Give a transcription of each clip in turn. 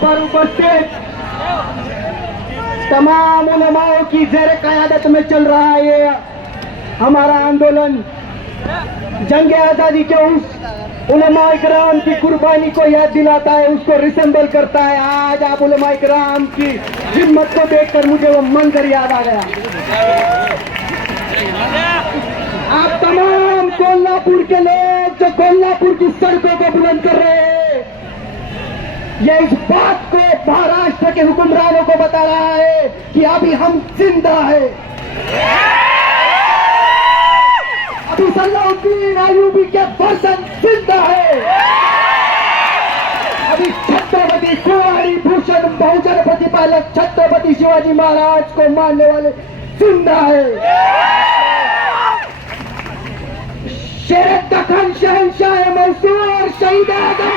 पर उपस्थित तमाम उलमाओं की ज़ेर क़यादत में चल रहा है ये हमारा आंदोलन जंग आज़ादी के उस उलमा इकराम की कुर्बानी को याद दिलाता है, उसको रिसेंबल करता है। आज आप उलमा इकराम की हिम्मत को देखकर मुझे वो मंजर याद आ गया। आप तमाम कोल्हापुर के लोग जो कोल्हापुर की सड़कों को बुलंद कर रहे हैं, ये इस बात को महाराष्ट्र के हुक्मरानों को बता रहा है कि अभी हम जिंदा है। अभी सलाउद्दीन अय्यूबी के वर्जन जिंदा है। अभी छत्रपति कुंवारी भूषण बहुजन प्रतिपालक छत्रपति शिवाजी महाराज को मानने वाले जिंदा है। शेर दखन शहंशाह मंसूर शहीद आजम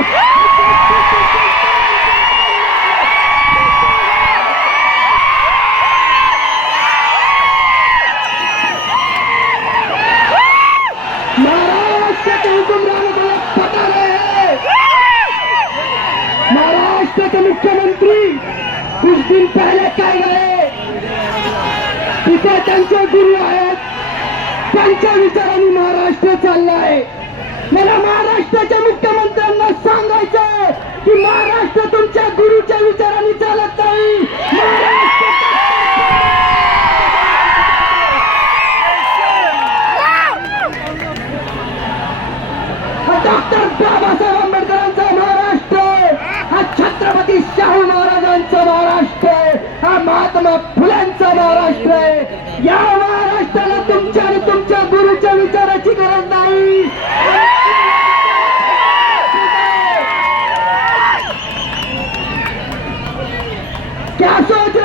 महाराष्ट्र के हुक्मरानों को बता रहे हैं। महाराष्ट्र के मुख्यमंत्री कुछ दिन पहले कह गए तिथे त्यांचे गुरु आहेत, त्यांच्या विचारांनी महाराष्ट्र चाललाय। मला महाराष्ट्राच्या मुख्यमंत्र्यांना सांगायचं की महाराष्ट्र तुमच्या गुरुच्या विचारांनी चालत नाही। डॉक्टर बाबासाहेब आंबेडकरांचा महाराष्ट्र, हा छत्रपती शाहू महाराजांचा महाराष्ट्र आहे, हा महात्मा फुल्यांचा महाराष्ट्र आहे। या महाराष्ट्राला तुमच्या आणि तुमच्या गुरुच्या विचाराची गरज नाही। क्या सोच